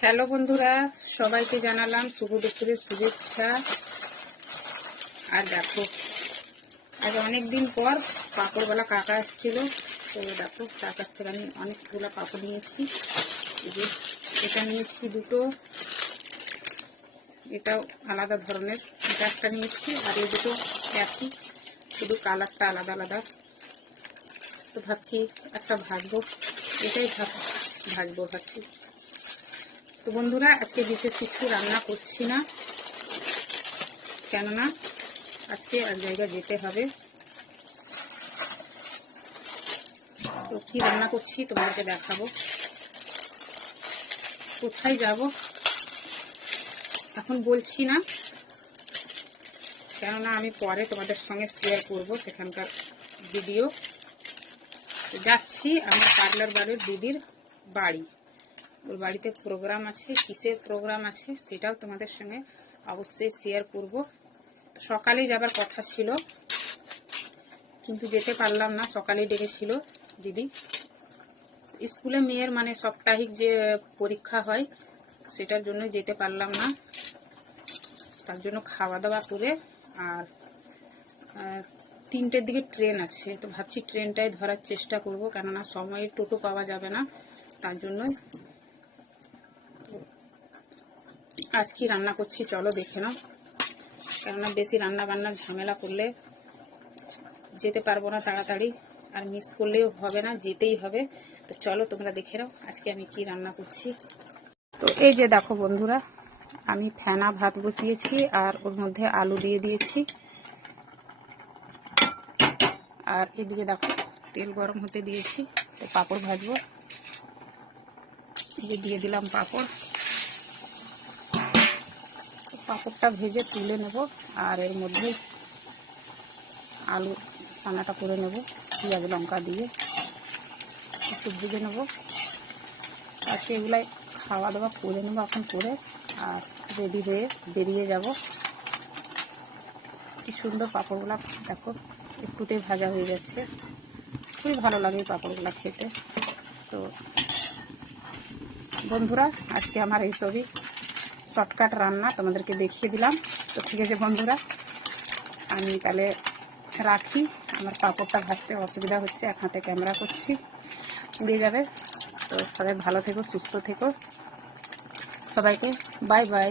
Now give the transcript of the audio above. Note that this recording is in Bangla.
হ্যালো বন্ধুরা, সবাইকে জানালাম শুভ দুপুরের শুভেচ্ছা। আর দেখো, আজ অনেকদিন পর পাঁপড়ওয়ালা কাকা আসছিল। তো দেখো, তার কাছ থেকে আমি অনেকগুলো পাঁপড় নিয়েছি। এই যে এটা নিয়েছি দুটো, এটাও আলাদা ধরনের, এটা একটা নিয়েছি। আর এই দুটো একই, শুধু কালারটা আলাদা আলাদা। তো ভাবছি একটা ভাজবো, এটাই ভাজবো ভাবছি। তো বন্ধুরা, আজকে বিশেষ কিছু রান্না করছি না, কেননা আজকে এক জায়গায় যেতে হবে। তো কি রান্না করছি তোমাদেরকে দেখাবো। কোথায় যাব এখন বলছি না, কেননা আমি পরে তোমাদের সঙ্গে শেয়ার করব সেখানকার ভিডিও। যাচ্ছি আমার পার্লার বাড়ির দিদির বাড়ি, ওর বাড়িতে প্রোগ্রাম আছে। কিসের প্রোগ্রাম আছে সেটাও তোমাদের সঙ্গে অবশ্যই শেয়ার করব। সকালেই যাবার কথা ছিল, কিন্তু যেতে পারলাম না। সকালেই ডেকেছিল দিদি। স্কুলে মেয়ের মানে সাপ্তাহিক যে পরীক্ষা হয় সেটার জন্য যেতে পারলাম না। তার জন্য খাওয়া দাওয়া করে আর 3টের দিকে ট্রেন আছে। তো ভাবছি ট্রেনটাই ধরার চেষ্টা করব, কেননা সময়ে টোটো পাওয়া যাবে না। তার জন্য আজ কি রান্না করছি চলো দেখে নাও, কেননা বেশি রান্না বান্নার ঝামেলা করলে যেতে পারবো না তাড়াতাড়ি, আর মিস করলেও হবে না, যেতেই হবে। তো চলো তোমরা দেখে নাও আজকে আমি কি রান্না করছি। তো এই যে দেখো বন্ধুরা, আমি ফেনা ভাত বসিয়েছি আর ওর মধ্যে আলু দিয়ে দিয়েছি। আর এদিকে দেখো তেল গরম হতে দিয়েছি, তো পাঁপড় ভাজবো। এই যে দিয়ে দিলাম পাঁপড়, পাঁপড়টা ভেজে তুলে নেব। আর এর মধ্যে আলু ছানাটা করে নেব, পেঁয়াজ লঙ্কা দিয়ে একটু ভেজে নেব। আজকে এগুলাই খাওয়া দাওয়া করে নেবো এখন করে, আর রেডি হয়ে বেরিয়ে যাব। কি সুন্দর পাঁপড়গুলা দেখো, একটুতেই ভাজা হয়ে যাচ্ছে। খুবই ভালো লাগে এই পাঁপড়গুলা খেতে। তো বন্ধুরা, আজকে আমার এইসবই শর্টকাট রান্না তোমাদেরকে দেখিয়ে দিলাম। তো ঠিক আছে বন্ধুরা, আমি তাহলে রাখি। আমার পাঁপড়টা ভাজতে অসুবিধা হচ্ছে, এক হাতে ক্যামেরা করছি, উড়ে যাবে। তো সবাই ভালো থেকো, সুস্থ থেকো, সবাইকে বাই বাই।